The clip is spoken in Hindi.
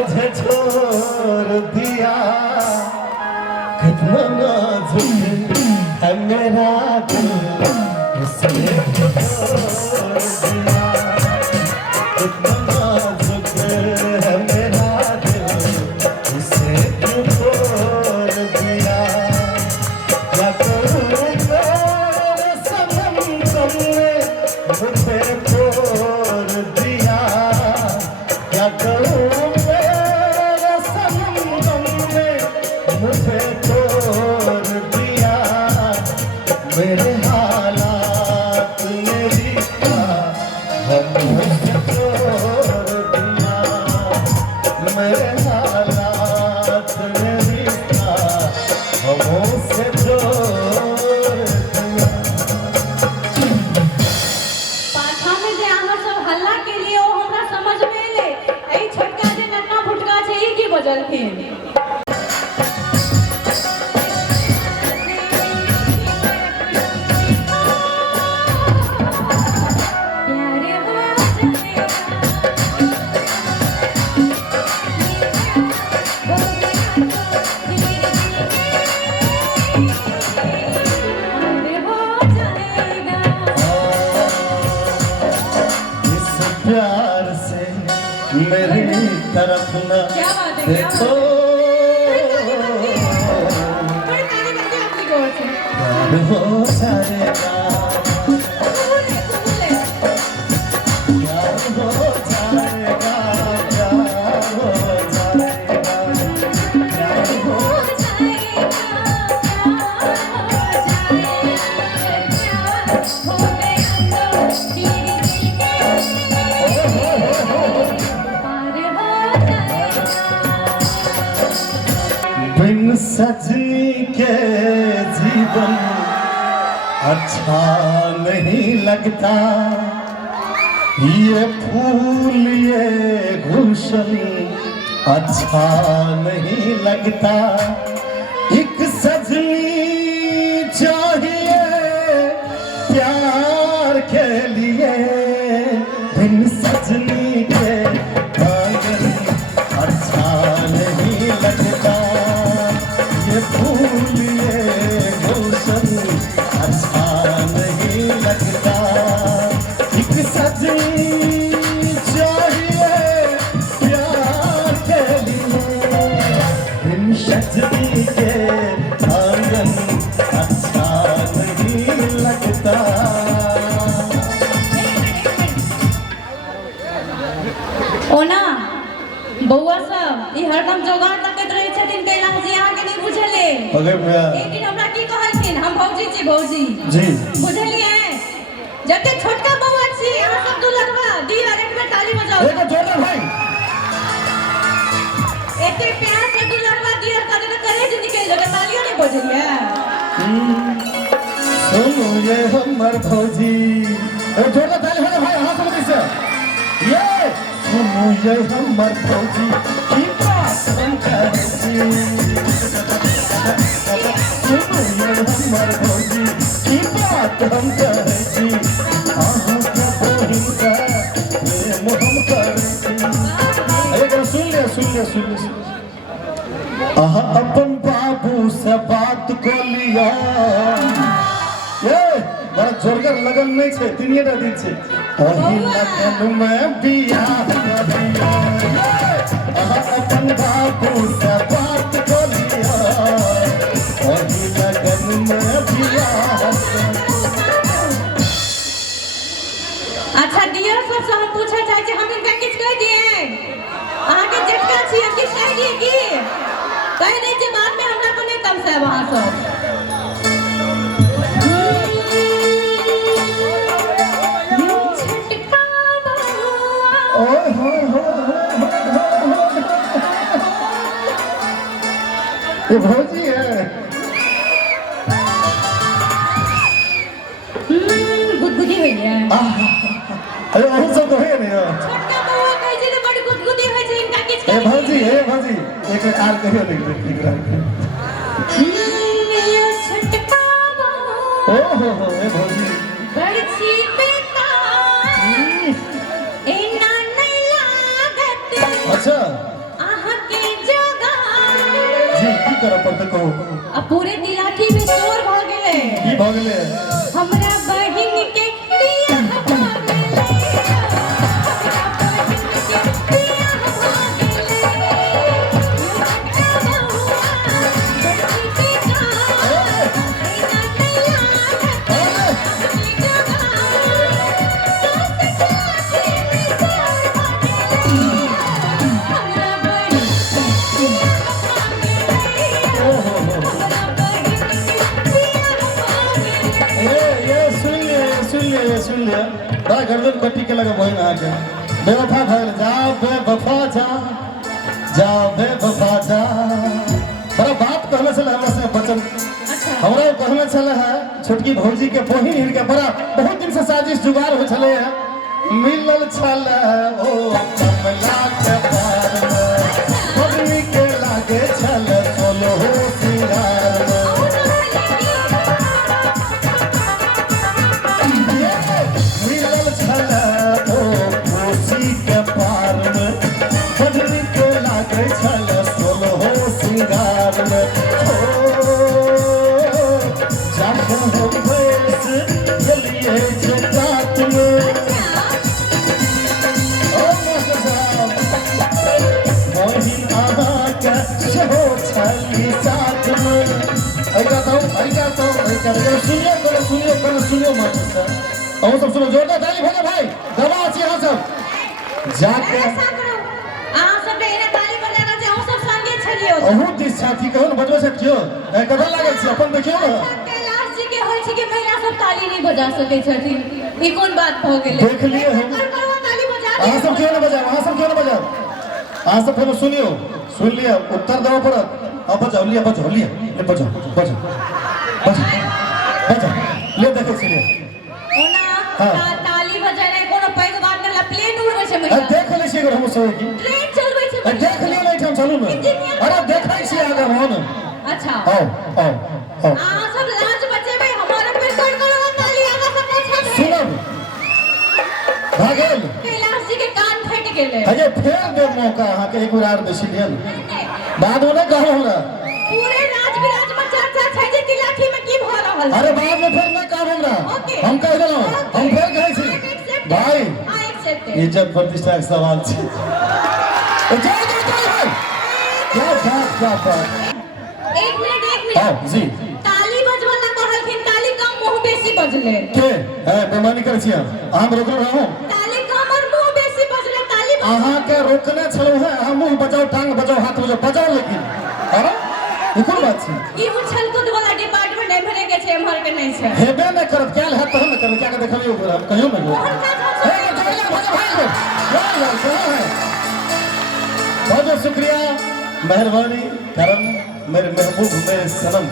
मुझे छोड़ दिया, कितना नाजुक है मेरा दिल, उसने छोड़ दिया। कितना नाजुक है मेरा दिल, उसे क्यों छोड़ दिया। क्या करूं मेरे सनम तुमने मुझे छोड़ दिया। क्या करूं मेरे सनम तुमने मुझे छोड़ दिया। मेरे हालात मेरी का मुझे छोड़ दिया। मेरे हालात मेरी का मुझसे छोड़ दिया। पाछा में जे अहाँ सब हल्ला के लिए ओ हमरा समझ में ले एई छोटका जे नन्ना फुटका छै ई की बजलखिन। प्यारे हो जाएगा प्यारे हो जाएगा। इस प्यार से मेरी तरफ न क्या बात है, क्या देखो। बड़ी ताली बजती आपकी गौर से। प्यार हो जाएगा, कबूले कबूले प्यार हो जाएगा, प्यार हो जाएगा, प्यार हो बिन सजनी के जीवन अच्छा नहीं लगता। ये फूल ये गुलशन अच्छा नहीं लगता। एक सजनी चाहिए प्यार के लिए, बिन सजनी के आंगन अच्छा नहीं लगता। ये फूल ये गुलशन अच्छा नहीं लगता। एक सजनी चाहिए प्यार के लिए, बिन सजनी के आंगन अच्छा नहीं लगता। ओना बौआ सब ई हरदम जोगाड़ तकैत रहै छथिन कैलाश जी अहाँ के नहीं बुझले। अगर मैं एक दिन हमरा की कहलखिन हम भौजी छी भौजी जी बुझलिए जते छोटका बौआ छी अहाँ सब दू लगवा दिया एक बेर ताली बजाओ। एक जोरदार भाई एते प्यार से दू लगवा दिया कदे तो करे जे निकल लगे तालियां नहीं बजलिए। सुनो ये हमर भौजी, जोरदार ताली हो भाई हाथ में से। ये सुनो ये हमर भौजी की बात हम कहती। सुनो ये हमर भौजी की बात हम कहती। आहा के बहिन का प्रेम हम करती। एक सुन ले। आहा अपन बाबू से बात को लिया। ये बड़ा जोरदार लगन नहीं छे, तीनिएटा दिन छे। ओही लगन में बियाह करिया। आहा अपन बाबू से बात को लिया। ओही लगन में बियाह। अच्छा डियर सब से हम पूछे चाहे छी हम इनका किछ कह दिए अहाँ के जेठका छी हम किछ कह दिए की कह दे जे बाद में हमरा को नहीं तम से वहां सब। ये भौजी है। गुदगुदी हो गया। अरे बहुत सब है नहीं। छोटका बउआ कहै छै जे बड़ी गुदगुदी होइ छै इनका किछ ए भौजी एक आर कहियो नहीं निकला। ये छोटका बउआ हो ए भौजी बड़सी बेटा ए ना नहीं लागत। अच्छा तो कहो अब पूरे दिलाठी में शोर भ गेले की भ गेले हमरा बहिन के बियाह भ गेले हमरा बहिन के बियाह भ सुन ले बड़ा गर्दन पट्टी के लगा बहन आके बेवफा भइल जाओ बेवफा जा जाओ बेवफा जा बड़ा बात कहले चले हमरा से बचन हमरा कहले चले है छोटकी भौजी के बहिन हिनके बड़ा बहुत दिन से साजिश जुगाड़ हो चले है मिलल छले ओ कमला के पार में बगली के लागे छले सोलो हो सिंगार सुनियो मत और सब सुनो जोरदार ताली बजा भाई दबा छी हां सब जाके अहाँ सब एने ताली बजाना छै हम सब संगे छलियो अहू दिस साथी कहू न बजबै से क्यों कदर लागल छै अपन देखियो न कैलाश जी के होय छै कि महिला सब ताली नहीं बजा सकै छथिन ई कोन बात भ गेलै देख लिए हम ताली बजा अहाँ सब क्यों न बजाओ अहाँ सब क्यों न बजाओ अहाँ सब फिर सुनियो सुन लिया उत्तर देबो पड़त अब बजाओ ले बजाओ ले बजाओ बजाओ बजाओ ले देखो सुनियो ओना ताली बजाने कोनो पैग बात न प्लेन उड़बै छै महिला देख ले छी अगर हम सब की ट्रेन चलबै छै देख लियो नहीं हम चलू न अरे देखै छी आगे हम अच्छा आओ आओ आओ अहाँ सब लाज बचेबै हमारे पे कर करो ताली अहाँ सब पूछा सुनब भागल कैलाश जी के कान फट गेलै अजे फेर दे मौका अहाँ के एक बार बेसी लियन बाद में कहो हमरा पूरे राज विराज में चर्चा छै जे तिलाठी में की भ रहल अरे बाद में फिर न कहो हमरा हम कह देलो हम फेर कहै छी भाई इज्जत प्रतिष्ठा के सवाल छै क्या बात एक मिनट हां जी ताली बजवाना कहलखिन ताली कम मुंह बेसी बजले के है बेमानी कर छी हम रोक रहू ताली कम और मुंह बेसी बजले ताली अहाँ के रोकने छलो है हम मुंह बजाओ टांग बजाओ हाथ बजाओ बजाओ लेकिन अरे ई कोन बात छै ई उछल कूद वाला डिपार्टमेंट एमरे के छै एमहर के नहीं छै हेबे न करत क्या है तहन न कर क्या के देखलियो हम कहियो न हो बहुत शुक्रिया मेहरबानी करम मेरे महबूब मेरे सनम